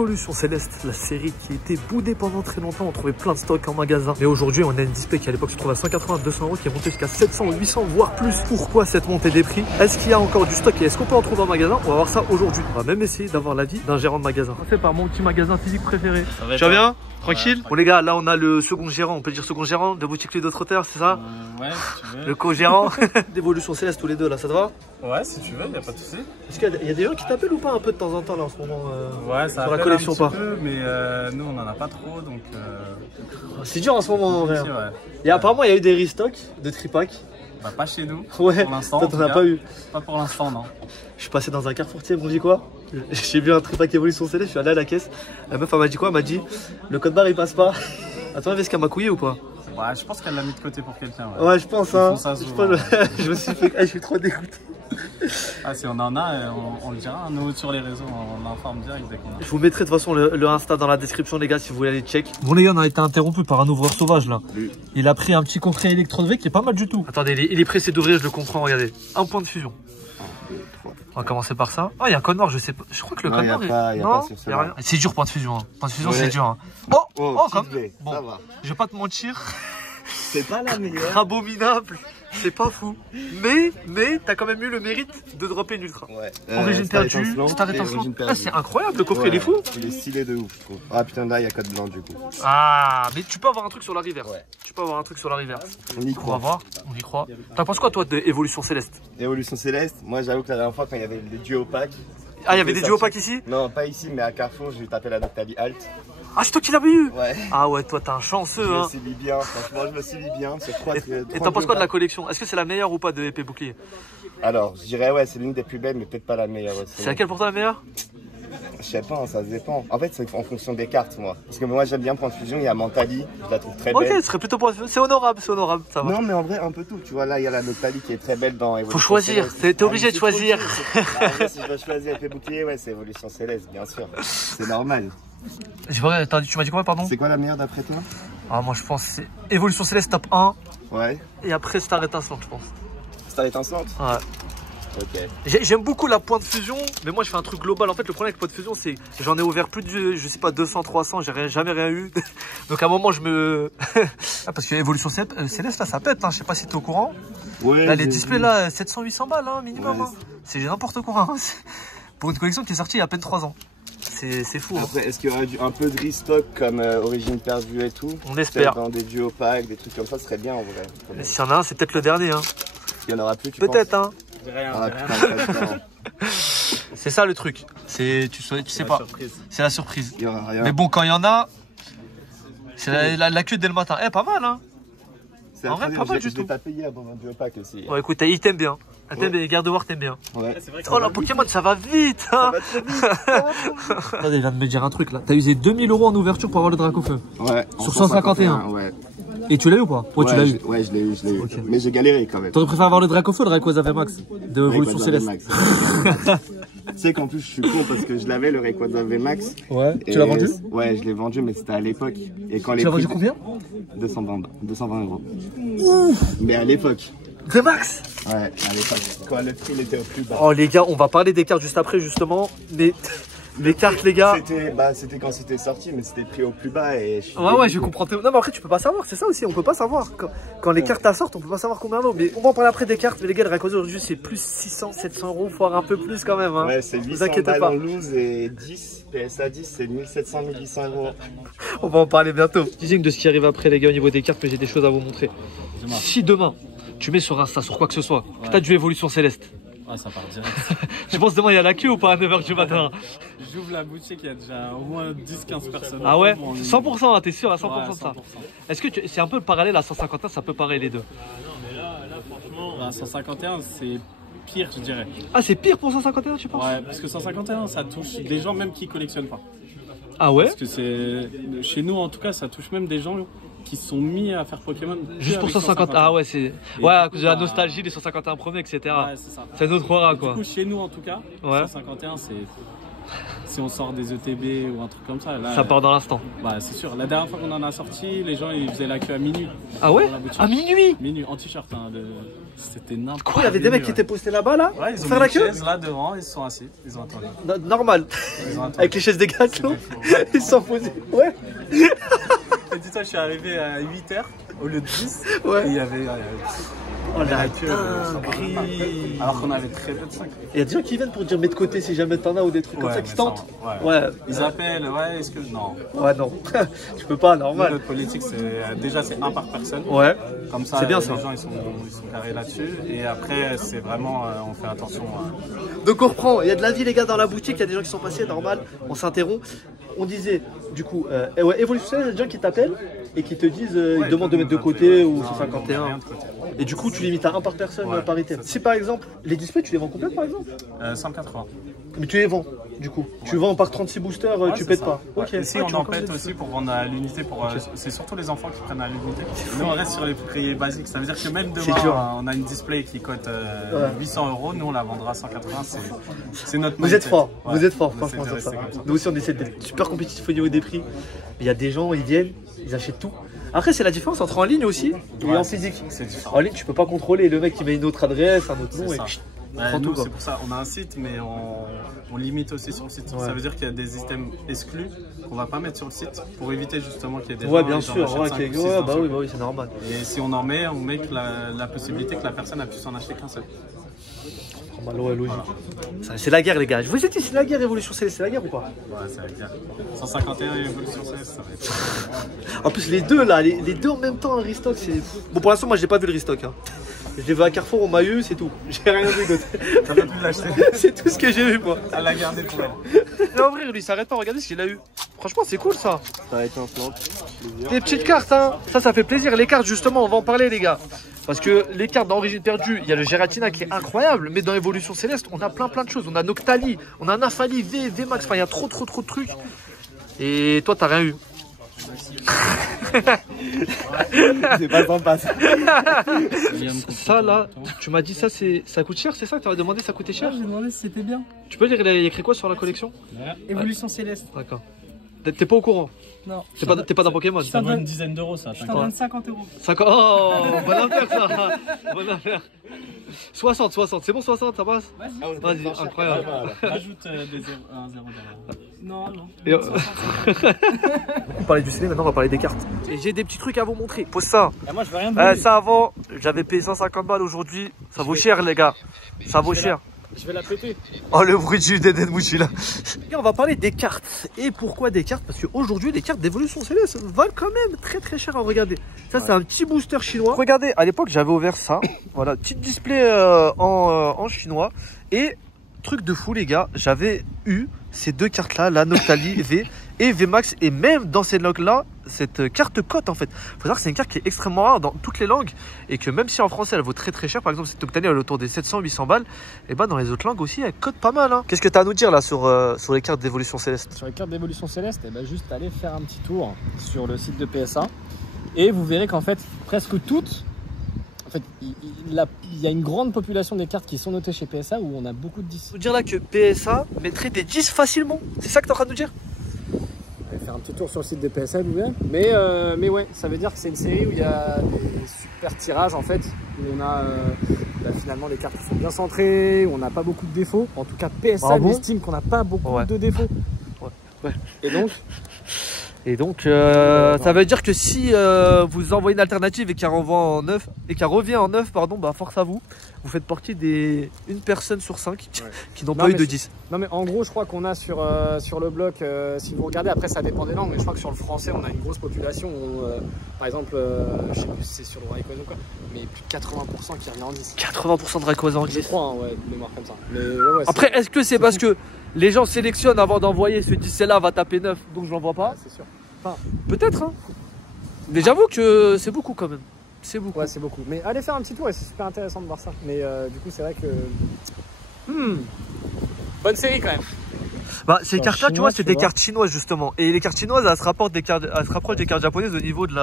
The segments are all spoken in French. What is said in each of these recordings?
Evolution Céleste, la série qui était boudée pendant très longtemps. On trouvait plein de stocks en magasin. Mais aujourd'hui, on a une display qui à l'époque se trouvait à 180, 200 euros, qui est montée jusqu'à 700, 800, voire plus. Pourquoi cette montée des prix? Est-ce qu'il y a encore du stock et est-ce qu'on peut en trouver en magasin? On va voir ça aujourd'hui. On va même essayer d'avoir l'avis d'un gérant de magasin. C'est par mon petit magasin physique préféré. Tu vas bien? Tranquille? Ouais. Bon les gars, là on a le second gérant, on peut dire second gérant de boutique Les Deux Trotteurs, c'est ça? Ouais, si tu veux. Le co-gérant d'Evolution Céleste tous les deux là, ça te va? Ouais, si tu veux, y a pas de souci. Est-ce qu'il y a des gens qui t'appellent ou pas un peu de temps en temps là en ce moment ouais, ça sur la collection un petit peu, mais nous on en a pas trop donc. C'est dur en ce moment. Ouais. Et apparemment il y a eu des restocks de tripack. Bah pas chez nous. Ouais. Pour l'instant. Toi t'en as pas eu? Pas pour l'instant, non. Je suis passé dans un carrefourtier, ils m'ont dit quoi? J'ai vu un tripack Evolution Céleste, je suis allé à la caisse. La meuf elle m'a dit quoi? Elle m'a dit le code barre il passe pas. Attends, est-ce qu'elle m'a couillé ou pas? Ouais, je pense qu'elle l'a mis de côté pour quelqu'un. Ouais, je pense hein. Je me suis fait. Je suis trop dégoûté. Ah, si on en a, on le dira. Nous sur les réseaux, on informe direct dès qu'on a. Je vous mettrai de toute façon le Insta dans la description, les gars, si vous voulez aller check. Bon, les gars, on a été interrompu par un ouvreur sauvage là. Oui. Il a pris un petit coffret Electron V qui est pas mal du tout. Attendez, il est pressé d'ouvrir, je le comprends, regardez. Un point de fusion. On va commencer par ça. Ah, il y a un code noir, je sais pas. Je crois que le code noir est. Non, il y a rien. C'est dur, point de fusion. Hein. Point de fusion, c'est dur. Hein. Oh, comme. Bon, ça va. Je vais pas te mentir. C'est pas la meilleure. Abominable. C'est pas fou. Mais t'as quand même eu le mérite de dropper une ultra. Ouais. Origine perdue, star étincelante. Ah, c'est incroyable, le coffret, il est fou. Il est stylé de ouf, je trouve. Ah putain, là, il y a code blanc du coup. Ah, mais tu peux avoir un truc sur la reverse. Ouais. Tu peux avoir un truc sur la reverse. On y croit. On va voir, on y croit. T'en penses quoi, toi, de Evolution Céleste? Evolution Céleste, moi, j'avoue que la dernière fois, quand il y avait les duos packs. Ah, il y avait des duos packs ici? Non, pas ici, mais à Carrefour, j'ai tapé la Noctali Alt. Ah, c'est toi qui l'avais eu? Ouais. Ah ouais, toi t'es un chanceux Je hein. me suis mis bien, franchement je me suis mis bien. Et t'en penses quoi de la collection? Est-ce que c'est la meilleure ou pas de épée bouclier? Alors, je dirais ouais, c'est l'une des plus belles, mais peut-être pas la meilleure aussi. C'est laquelle pour toi la meilleure? Je sais pas, ça dépend. En fait, c'est en fonction des cartes, moi. Parce que moi j'aime bien Point de Fusion, il y a Mentali, je la trouve très belle. Ok, ce serait plutôt Point de Fusion, c'est honorable, ça va. Non, mais en vrai, un peu tout. Tu vois, là, il y a la Noctali qui est très belle dans Evolution. Faut choisir, t'es obligé de choisir. En vrai, si je dois choisir épée bouclier, ouais, c'est Evolution Céleste, bien sûr. C'est normal. Tu m'as dit quoi, pardon? C'est quoi la meilleure d'après toi? Ah, moi je pense que c'est Evolution Céleste top 1. Ouais. Et après Star étincelante, je pense. Star étincelante? Ouais. Ok. J'aime beaucoup la point de fusion, mais moi je fais un truc global. En fait, le problème avec point de fusion, c'est que j'en ai ouvert plus de, je sais pas, 200, 300, j'ai jamais rien eu. Donc à un moment, je me. Ah, parce que Evolution Céleste, là, ça pète, hein. Je sais pas si t'es au courant. Ouais. Là, les displays, là, 700, 800 balles, hein, minimum. Ouais. Hein. C'est n'importe quoi. Hein. Pour une collection qui est sortie il y a à peine 3 ans. C'est fou. Après, est-ce qu'il y aura un peu de restock comme Origine perdue et tout? On espère. Dans des duos packs, des trucs comme ça, ce serait bien en vrai. S'il y en a un, c'est peut-être le dernier. Hein. Il y en aura plus, tu peut-être, hein. Rien. C'est ça le truc. Tu sais pas. C'est la surprise. Il y aura rien. Mais bon, quand il y en a, c'est la queue dès le matin. Eh, pas mal, hein. En vrai, pas mal du tout. Je l'ai tapé hier dans un duo pack aussi. Ouais, écoute, il t'aime bien. Les gardes de voir t'aimes bien. Ouais. Oh la Pokémon, ça va vite hein. Ça va très vite. Attendez, il vient de me dire un truc là. T'as usé 2000 € en ouverture pour avoir le Dracofeu. Ouais. Sur 151. Ouais. Et tu l'as eu ou pas? Ouais, tu l'as eu. Ouais, je l'ai eu. Okay. Mais j'ai galéré quand même. T'aurais préféré avoir le Dracofeu ou le Rayquaza VMAX de Evolution Céleste? Tu sais qu'en plus je suis con parce que je l'avais le Rayquaza VMAX. Ouais. Tu l'as vendu? Ouais, je l'ai vendu, mais c'était à l'époque. Et quand tu l'as vendu combien? 220 €. Ouf. Mais à l'époque. VMAX? Ouais, à l'époque. Quand le prix était au plus bas. Oh les gars, on va parler des cartes juste après justement. Mais les cartes les gars. C'était quand c'était sorti, mais c'était pris au plus bas et. Ouais, je comprends. Non mais après tu peux pas savoir, c'est ça aussi, on peut pas savoir. Quand les cartes sortent, on peut pas savoir combien vaut. Mais on va en parler après des cartes. Mais les gars, le Rayquaza aujourd'hui c'est plus 600, 700 €, voire un peu plus quand même. Hein. Ouais, c'est 800 balles en loose et 10, PSA 10, c'est 1700, 1800 €. On va en parler bientôt. Teasing de ce qui arrive après les gars au niveau des cartes, mais j'ai des choses à vous montrer. Si demain tu mets sur Insta, sur quoi que ce soit, que t'as du Evolution Céleste. Ouais, ça part direct. Je pense demain il y a la queue ou pas à 9 h du matin? J'ouvre la boutique, il y a déjà au moins 10-15 personnes. Ah ouais? 100%, hein, t'es sûr à 100% ouais, de ça? 100%. Est-ce que c'est un peu le parallèle à 151, ça peut pareil les deux? Non mais là franchement, à 151 c'est pire je dirais. Ah c'est pire pour 151 tu penses? Ouais, parce que 151 ça touche des gens même qui collectionnent pas. Ah ouais? Parce que c'est chez nous en tout cas ça touche même des gens qui se sont mis à faire Pokémon. Juste pour 150. Ah ouais, c'est. Ouais, à cause de la nostalgie des 151 premiers, etc. Ouais, c'est ça. C'est notre aura quoi. Du coup, chez nous en tout cas, ouais. 151 c'est. Si on sort des ETB ou un truc comme ça, là, ça part dans l'instant. Bah c'est sûr. La dernière fois qu'on en a sorti, les gens ils faisaient la queue à minuit. Ah ouais? À minuit? Minuit, en t-shirt. Hein, C'était n'importe quoi. Quoi, il y avait des mecs qui étaient postés là-bas, là? Ouais, ils ont faire mis la une queue? chaise là devant, ils se sont assis, ils ont attendu. Normal. Ils ont attendu. Avec les chaises des gâteaux. Ils sont posés. Ouais. Et dis-toi, je suis arrivé à 8h au lieu de 10. Ouais. Et il y avait Oh la queue, dinguerie. alors qu'on avait très peu de sacs. Il y a des gens qui viennent pour dire mets de côté si jamais t'en as ou des trucs comme ça qui mais tentent. ouais. Ouais. Ils appellent, ouais, est-ce que. Non. Ouais, non. Tu peux pas, Nous, normal. notre politique, c'est déjà c'est un par personne. Ouais. Comme ça, C'est bien les ça. gens ils sont carrés là-dessus. Et après, c'est vraiment, on fait attention. Donc on reprend, il y a de la vie les gars dans la boutique, il y a des gens qui sont passés, normal, on s'interrompt. On disait, du coup, ouais, évolution, il y a des gens qui t'appellent et qui te disent, ils demandent de mettre de côté ou 151. Et du coup, tu limites à un par personne, Ouais, parité. Si par exemple, les displays, tu les vends combien par exemple? 180. Mais tu les vends, du coup. Tu vends par 36 boosters, Ouais, tu c'est pètes ça. pas. Ouais. Ok. Et si Ouais, on tu en vends comme pète ça. aussi pour vendre à l'unité, c'est surtout les enfants qui prennent à l'unité. Nous on reste sur les prix basiques, ça veut dire que même C'est dur. demain on a une display qui coûte 800 €, nous on la vendra à 180, c'est notre Vous êtes mindset. fort, Ouais. vous êtes fort, On essaie franchement, de sur ça. rester comme ça. Nous aussi, on essaie d'être super compétitif au niveau des prix. Mais il y a des gens, ils viennent, ils achètent tout. Après, c'est la différence entre en ligne aussi et Ouais, en physique. c'est différent. En ligne, tu peux pas contrôler. Le mec, il met une autre adresse, un autre nom C'est et ça. chut, Ouais, prends nous, tout, quoi. c'est pour ça, on a un site, mais on limite aussi sur le site. Ouais. Ça veut dire qu'il y a des items exclus qu'on va pas mettre sur le site pour éviter justement qu'il y ait des Ouais, gens bien qui en sûr. achètent Ouais, 5 ok. ou 6 Ouais, d'un bah seul oui, coup. bah oui, c'est normal. Et si on en met que la possibilité que la personne a pu s'en acheter qu'un seul. Normal, ouais, logique. C'est la guerre, les gars. Je vous ai dit, c'est la guerre, Évolution Céleste, c'est la guerre ou pas? Ouais, c'est la guerre. 151 évolution CS, ça va être. En plus, les deux là, les deux en même temps, un restock, c'est. Bon, pour l'instant, moi, j'ai pas vu le restock. Hein. Je l'ai vu à Carrefour, au Maillot, c'est tout. J'ai rien vu d'autre. T'as pas pu l'acheter. C'est tout ce que j'ai vu, moi. Elle l'a gardé pour elle. Mais en vrai, lui, il s'arrête pas, regardez ce qu'il a eu. Franchement, c'est cool ça. Ça va être un plan. Des petites cartes, hein. Ça fait plaisir. Les cartes, justement, on va en parler, les gars. Parce que les cartes d'origine perdue, il y a le Giratina qui est incroyable, mais dans Évolution Céleste, on a plein de choses. On a Noctali, on a Nafali, VMAX, enfin, il y a trop de trucs. Et toi, t'as rien eu. C'est pas sympa ça. Ça, là, tu m'as dit ça coûte cher, c'est ça que tu avais demandé, ça coûtait cher? J'ai demandé si c'était bien. Tu peux dire, il a écrit quoi sur la collection? Évolution Céleste. D'accord. T'es pas au courant? Non. T'es pas dans Pokémon? Ça vaut une dizaine d'euros ça. Je t'en donne 50 €. Oh, bonne affaire ça. Bonne affaire. 60, c'est bon 60, ça passe? Vas-y, incroyable. Rajoute des 0, 1, 0 derrière. Non, non. Et on parlait du ciné, maintenant on va parler des cartes. Et j'ai des petits trucs à vous montrer. Pose ça. Moi, je veux rien Ça avant, j'avais payé 150 balles aujourd'hui. Ça vaut cher les gars. Ça vaut cher. Je vais la péter. Oh le bruit du Dédé de Mouchi là. Et on va parler des cartes. Et pourquoi des cartes? Parce qu'aujourd'hui les cartes d'Évolution Céleste valent quand même très cher à regarder. Ça c'est un petit booster chinois. Regardez, à l'époque j'avais ouvert ça. Voilà, petit display en chinois. Et truc de fou les gars, j'avais eu ces deux cartes là, la Noctali V et VMAX. Et même dans ces logs là, cette carte cote en fait. Faut savoir que c'est une carte qui est extrêmement rare dans toutes les langues. Et que même si en français elle vaut très cher, par exemple cette Noctali elle est autour des 700-800 balles. Et bah dans les autres langues aussi elle cote pas mal. Hein. Qu'est-ce que tu as à nous dire là sur les cartes d'Évolution Céleste? Sur les cartes d'Évolution Céleste, juste aller faire un petit tour sur le site de PSA. Et vous verrez qu'en fait, presque toutes, en fait, il y a une grande population des cartes qui sont notées chez PSA où on a beaucoup de 10. Nous dire là que PSA mettrait des 10 facilement. C'est ça que tu es en train de nous dire? On va faire un petit tour sur le site de PSA, vous verrez. Mais ouais, ça veut dire que c'est une série où il y a des super tirages en fait, où on a finalement des cartes qui sont bien centrées, où on n'a pas beaucoup de défauts. En tout cas, PSA estime qu'on n'a pas beaucoup de défauts. Ouais. Et donc, ça veut dire que si vous envoyez une alternative et qu'elle revient en neuf, pardon, bah force à vous. Vous faites partie des une personne sur 5 qui n'ont pas eu de 10. Non mais en gros je crois qu'on a sur le bloc, si vous regardez, après ça dépend des langues, mais je crois que sur le français on a une grosse population où, par exemple, je sais plus si c'est sur le Rayquaza ou quoi, mais plus de 80% qui revient en 10. 80% de Rayquaza en 10. Je crois, ouais, de mémoire comme ça. Mais, ouais, après, est-ce que c'est parce que les gens sélectionnent avant d'envoyer, se disent celle-là va taper 9, donc je l'envoie pas? C'est sûr. Enfin, peut-être, hein. Mais j'avoue que c'est beaucoup quand même. C'est beaucoup. Ouais, c'est beaucoup. Mais allez faire un petit tour et c'est super intéressant de voir ça. Mais du coup, c'est vrai que. Bonne série quand même. Bah, ces Genre cartes-là, tu chinois, vois, c'est tu des vois. cartes chinoises, justement. Et les cartes chinoises, elles se rapprochent des cartes japonaises au niveau de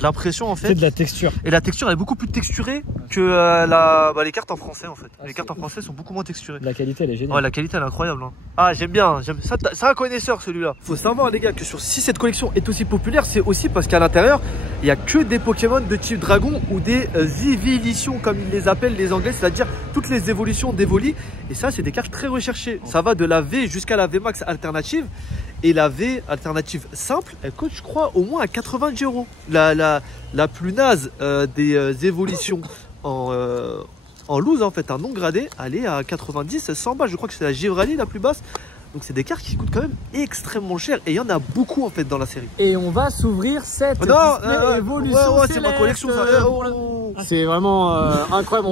l'impression, en C'est fait. de la texture. Et la texture, elle est beaucoup plus texturée que les cartes en français, en fait. Les cartes en français sont beaucoup moins texturées. La qualité, elle est géniale. Ouais, la qualité, elle est incroyable. Hein. Ah, j'aime bien. Ça, c'est un connaisseur, celui-là. Faut savoir, les gars, que si cette collection est aussi populaire, c'est aussi parce qu'à l'intérieur, il n'y a que des Pokémon de type dragon ou des évolutions, comme ils les appellent les Anglais, c'est-à-dire toutes les évolutions d'Evoli. Et ça, c'est des cartes très recherchées. Ça va de la V jusqu'à la VMAX alternative. Et la V alternative simple, elle coûte, je crois, au moins à 90 €. La plus naze des évolutions en loose, en fait, un non gradé, elle est à 90, 100 balles. Je crois que c'est la Givrali la plus basse. Donc c'est des cartes qui coûtent quand même extrêmement cher. Et il y en a beaucoup, en fait, dans la série. Et on va s'ouvrir cette évolution. Ouais, c'est ma collection, ça. C'est vraiment incroyable.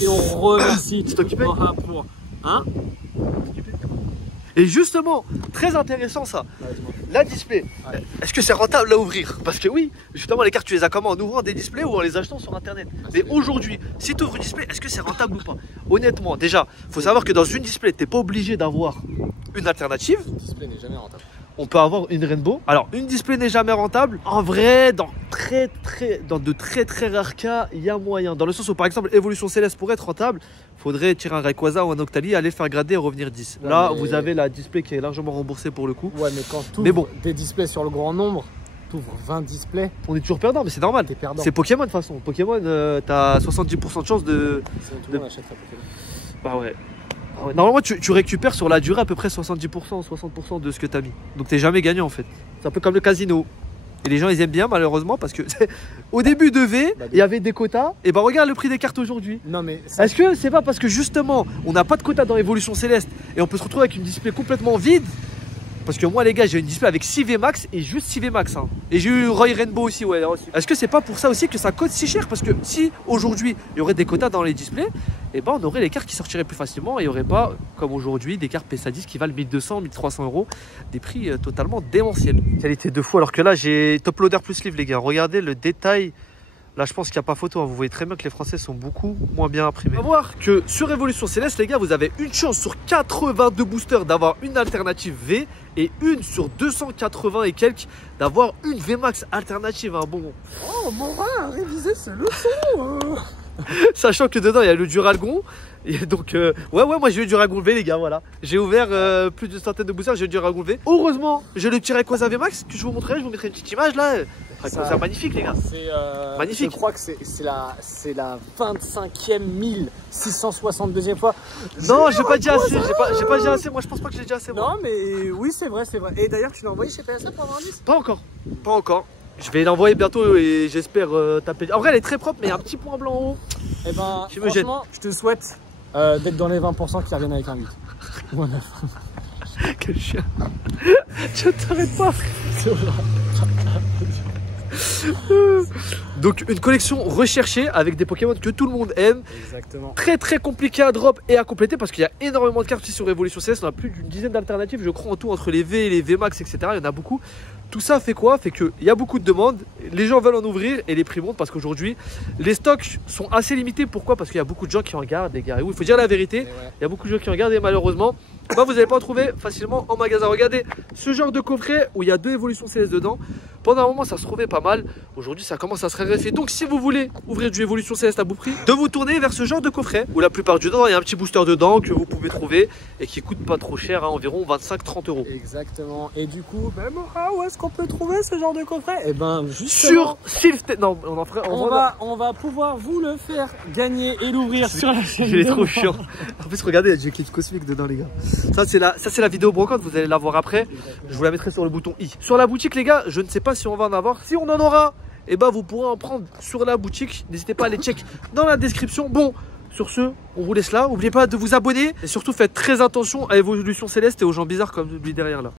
Et on remercie. C'est occupé pour. Hein? Et justement, très intéressant ça, la display, est-ce que c'est rentable à ouvrir? Parce que oui, justement les cartes tu les as comment? En ouvrant des displays ou en les achetant sur internet? Mais aujourd'hui, si tu ouvres une display, est-ce que c'est rentable ou pas? Honnêtement, déjà, il faut savoir que dans une display, tu n'es pas obligé d'avoir une alternative. Le display n'est jamais rentable. On peut avoir une Rainbow. Alors, une display n'est jamais rentable. En vrai, dans de très rares cas, il y a moyen. Dans le sens où, par exemple, Évolution Céleste, pour être rentable, il faudrait tirer un Rayquaza ou un Octali, aller le faire grader et revenir 10. Ouais, là, mais... vous avez la display qui est largement remboursée pour le coup. Ouais, mais quand tu ouvres des displays sur le grand nombre, tu ouvres 20 displays. On est toujours perdant, mais c'est normal. T'es perdant. C'est Pokémon de toute façon. Pokémon, t'as 70% de chance de. Tout le monde achèterait Pokémon. Bah ouais. Normalement, tu récupères sur la durée à peu près 70%, 60% de ce que tu as mis. Donc, tu n'es jamais gagnant en fait. C'est un peu comme le casino. Et les gens, ils aiment bien malheureusement parce que au début de V, il y avait des quotas. Et bah, regarde le prix des cartes aujourd'hui. Non, mais. Est-ce que c'est pas parce que justement, on n'a pas de quota dans Évolution Céleste et on peut se retrouver avec une display complètement vide? Parce que moi les gars, j'ai une display avec 6 VMAX et juste 6 VMAX hein. Et j'ai eu Roy Rainbow aussi, ouais. Est-ce que c'est pas pour ça aussi que ça coûte si cher? Parce que si aujourd'hui il y aurait des quotas dans les displays, et ben on aurait les cartes qui sortiraient plus facilement et il n'y aurait pas, comme aujourd'hui, des cartes PSA 10 qui valent 1200, 1300 €. Des prix totalement démentiels. Qualité de fou, alors que là j'ai top loader plus livre les gars. Regardez le détail. Là, je pense qu'il n'y a pas photo. Hein. Vous voyez très bien que les Français sont beaucoup moins bien imprimés. On va voir que sur Évolution Céleste, les gars, vous avez une chance sur 82 boosters d'avoir une alternative V et une sur 280 et quelques d'avoir une VMAX alternative. Hein. Bon. Oh, Morin a révisé ses leçons. Sachant que dedans, il y a le Duralgon. Et donc, ouais, moi j'ai eu du Dragon V, les gars. Voilà. J'ai ouvert plus d'une centaine de boosters. J'ai eu du Dragon V. Heureusement, j'ai le petit Rayquaza VMAX que je vous montrerai. Je vous mettrai une petite image là. Rayquaza magnifique, les gars. Magnifique. Je crois que c'est la 25e 1662e fois. Non, j'ai pas dit assez. J'ai pas dit assez. Moi, je pense pas que j'ai dit assez. Moi. Non, mais oui, c'est vrai. Et d'ailleurs, tu l'as envoyé chez PSA pour avoir un 10? Pas encore. Pas encore. Je vais l'envoyer bientôt et j'espère taper. En vrai, elle est très propre, mais il y a un petit point blanc en haut. Eh ben, franchement, je te souhaite d'être dans les 20% qui reviennent avec un 8. Ou un 9. Quel chien. Tu t'arrêtes pas. Donc une collection recherchée avec des Pokémon que tout le monde aime. Exactement. Très compliqué à drop et à compléter parce qu'il y a énormément de cartes ici sur Évolution CS. On a plus d'une dizaine d'alternatives, je crois, en tout entre les V, les VMAX, etc. Il y en a beaucoup. Tout ça fait quoi? Fait qu'il y a beaucoup de demandes, les gens veulent en ouvrir et les prix montent parce qu'aujourd'hui les stocks sont assez limités. Pourquoi? Parce qu'il y a beaucoup de gens qui en regardent, les gars. Et oui, il faut dire la vérité, il y a beaucoup de gens qui en regardent et malheureusement bah, vous n'allez pas en trouver facilement en magasin. Regardez ce genre de coffret où il y a 2 Évolutions CS dedans. Pendant un moment ça se trouvait pas mal. Aujourd'hui ça commence à se raréfier. Donc si vous voulez ouvrir du Évolution Céleste à bout prix, de vous tourner vers ce genre de coffret où la plupart du temps il y a un petit booster dedans que vous pouvez trouver et qui coûte pas trop cher, hein, environ 25-30 €. Exactement. Et du coup, ben Morin, où est-ce qu'on peut trouver ce genre de coffret? Et ben Sur justement, Sylph. Non, on en ferait. on va pouvoir vous le faire gagner et l'ouvrir sur la chaîne. Il est trop chiant. En plus regardez, j'ai clic cosmique dedans les gars. Ça c'est la vidéo brocante, vous allez la voir après. Je vous la mettrai sur le bouton i. Sur la boutique les gars, je ne sais pas si on va en avoir. Si on en aura, et ben vous pourrez en prendre sur la boutique. N'hésitez pas à les check dans la description. Bon, sur ce, on vous laisse là. N'oubliez pas de vous abonner et surtout faites très attention à Évolution Céleste et aux gens bizarres comme lui derrière là.